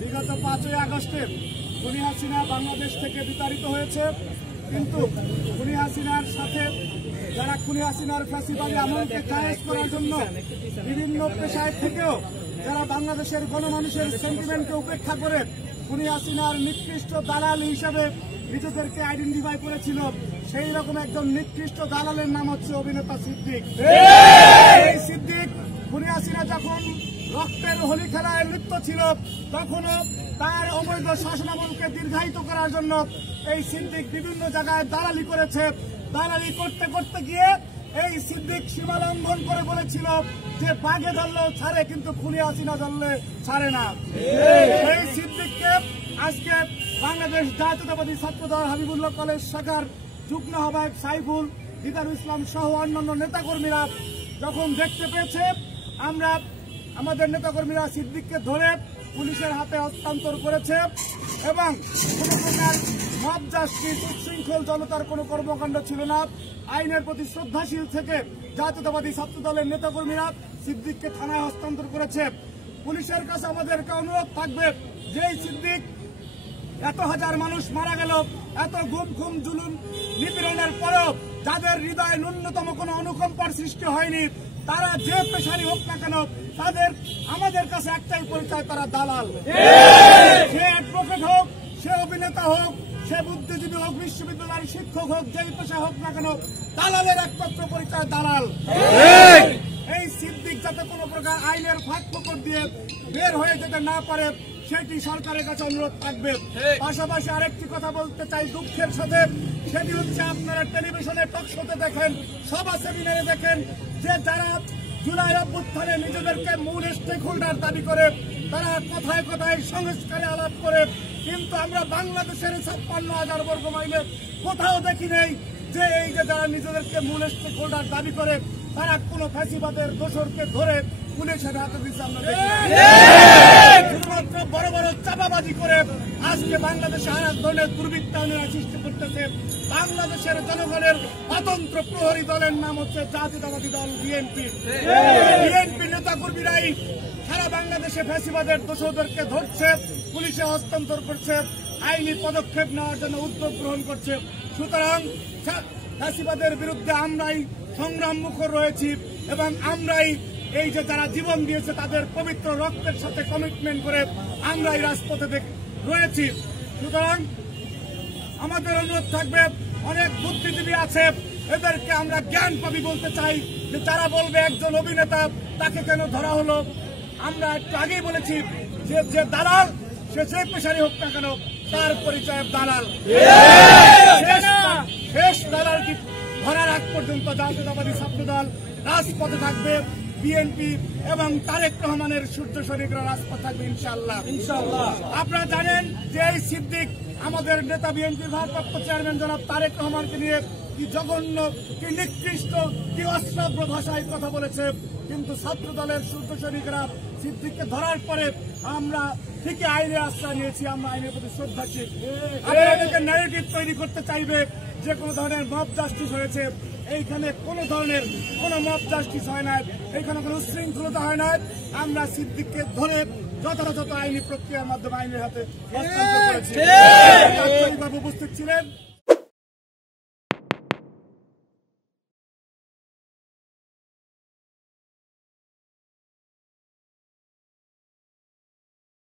বিগত 5ই আগস্টে খুনি হাসিনা বাংলাদেশ থেকে বিতাড়িত হয়েছে, কিন্তু খুনি হাসিনার সাথে যারা খুনি হাসিনার ফ্যাসিবাদী আমলকে জায়েজ করার জন্য বিভিন্ন পেশায় থেকেও যারা বাংলাদেশের গণমানুষের সেন্টিমেন্টকে উপেক্ষা করে খুনি হাসিনার নিকৃষ্ট দালাল হিসেবে নিজেদেরকে আইডেন্টিফাই করেছিল, সেই রকম একজন নিকৃষ্ট দালালের নাম হচ্ছে অভিনেতা সিদ্দিক। এই সিদ্দিক খুনি হাসিনা যখন রক্তের হোলি খেলায় লিপ্ত ছিল তখনও তার অবৈধ শাসনামলকে দীর্ঘায়িত করার জন্য এই সিদ্দিক বিভিন্ন জায়গায় দালালি করেছে। দালালি করতে করতে গিয়ে এই সিদ্দিক সীমা লঙ্ঘন করে বলেছিল যে বাঘে ধরলেও ছাড়ে, কিন্তু খুনি হাসিনা ধরলে ছাড়ে না। এই সিদ্দিককে আজকে বাংলাদেশ জাতীয়তাবাদী ছাত্রদল হাবিবুল্লাহ কলেজ শাখার যুগ্ম আহ্বায়ক সাইফুল, দিদারুল ইসলাম সহ অন্যান্য নেতাকর্মীরা যখন দেখতে পেয়েছে, আমরা আমাদের নেতাকর্মীরা সিদ্দিককে ধরে পুলিশের হাতে হস্তান্তর করেছে এবং কোন প্রকার মব জাস্টিস উচ্ছৃঙ্খল জনতার কোন কর্মকাণ্ড ছিল না। আইনের প্রতি শ্রদ্ধাশীল থেকে জাতীয়তাবাদী ছাত্র দলের নেতাকর্মীরা সিদ্দিককে থানায় হস্তান্তর করেছে। পুলিশের কাছে আমাদেরকে অনুরোধ থাকবে যে সিদ্দিক এত হাজার মানুষ মারা গেল, এত গুম খুম জুলুম নিপীড়নের পরেও যাদের হৃদয়ে ন্যূনতম কোনো অনুকম্পার সৃষ্টি হয়নি, তারা যে পেশারই হোক না কেন, তাদের আমাদের কাছে একটাই পরিচয়, তারা দালাল। সে অ্যাডভোকেট হোক, সে অভিনেতা হোক, সে বুদ্ধিজীবী হোক, বিশ্ববিদ্যালয়ের শিক্ষক হোক, যেই পেশা হোক না কেন, দালালের একমাত্র পরিচয় দালাল। এই সিদ্দিক যাতে কোনো প্রকার আইনের ফাঁক ফোকর দিয়ে বের হয়ে যেতে না পারে, সেটি সরকারের কাছে অনুরোধ থাকবে। পাশাপাশি আরেকটি কথা বলতে চাই দুঃখের সাথে, সেটি হচ্ছে আপনারা টেলিভিশনে টক শোতে দেখেন, সভা সেমিনারে দেখেন যে যারা জুলাই অভ্যুত্থানে নিজেদেরকে মূল স্টেক হোল্ডার দাবি করে, তারা কথায় কথায় সংস্কারে আলাপ করে, কিন্তু আমরা বাংলাদেশের 56,000 বর্গ মাইলে কোথাও দেখি নেই যে এই যে যারা নিজেদেরকে মূল স্টেক হোল্ডার দাবি করে তারা কোন ফ্যাসিবাদের দোসরকে ধরে পুলিশের হাতে দিচ্ছে। আমরা শুধুমাত্র বড় বড় চাপাবাজি করে আজকে বাংলাদেশে আর এক ধরনের দুর্বৃত্তায়নের সৃষ্টি করতেছে। বাংলাদেশের জনগণের স্বতন্ত্র প্রহরী দলের নাম হচ্ছে জাতীয়তাবাদী দল বিএনপি। বিএনপি নেতাকর্মীরাই সারা বাংলাদেশে ফ্যাসিবাদের দোষরদেরকে ধরছে, পুলিশে হস্তান্তর করছে, আইনি পদক্ষেপ নেওয়ার জন্য উদ্যোগ গ্রহণ করছে। সুতরাং ফ্যাসিবাদের বিরুদ্ধে আমরাই সংগ্রাম মুখর রয়েছি এবং আমরাই এই যে যারা জীবন দিয়েছে তাদের পবিত্র রক্তের সাথে কমিটমেন্ট করে আমরাই রাজপথে রয়েছি। সুতরাং আমাদের অনুরোধ থাকবে, অনেক বুদ্ধিজীবী আছে, এদেরকে আমরা জ্ঞান পাবি বলতে চাই যে যারা বলবে একজন অভিনেতা তাকে কেন ধরা হলো। আমরা একটু আগেই বলেছি যে দালাল সে যে পেশারই হোক না কেন তার পরিচয় দালাল। শেষ দালালকে ধরার আগ পর্যন্ত জাতীয়তাবাদী ছাত্রদল রাজপথে থাকবে, বিএনপি এবং তারেক রহমানের সূর্য শরীফরা রাজপথ থাকবে ইনশাআল্লাহ। আপনারা জানেন যে এই সিদ্দিক আমাদের নেতা বিএনপির ভারপ্রাপ্ত চেয়ারম্যান জনাব তারেক রহমানকে নিয়ে কি জঘন্য, কি নিকৃষ্ট, কি অশ্রাব্য ভাষায় কথা বলেছে, কিন্তু ছাত্র দলের সূর্য শরীফরা সিদ্দিককে ধরার পরে আমরা ঠিকই আইনের আশ্রয় নিয়েছি। আমরা আইনের প্রতি শ্রদ্ধাশীল। আপনাদেরকে ন্যারেটিভ তৈরি করতে চাইবে যে কোনো ধরনের মব জাস্টিস হয়েছে, এইখানে কোনো ধরনের কোনো মব জাস্টিস হয় না, এইখানে কোনো উচ্ছৃঙ্খলতা হয় না। আমরা সিদ্দিককে ধরে যথাযথ আইনি প্রক্রিয়ার মাধ্যমে আইনের হাতে হস্তান্তর করেছি। উপস্থিত ছিলেন।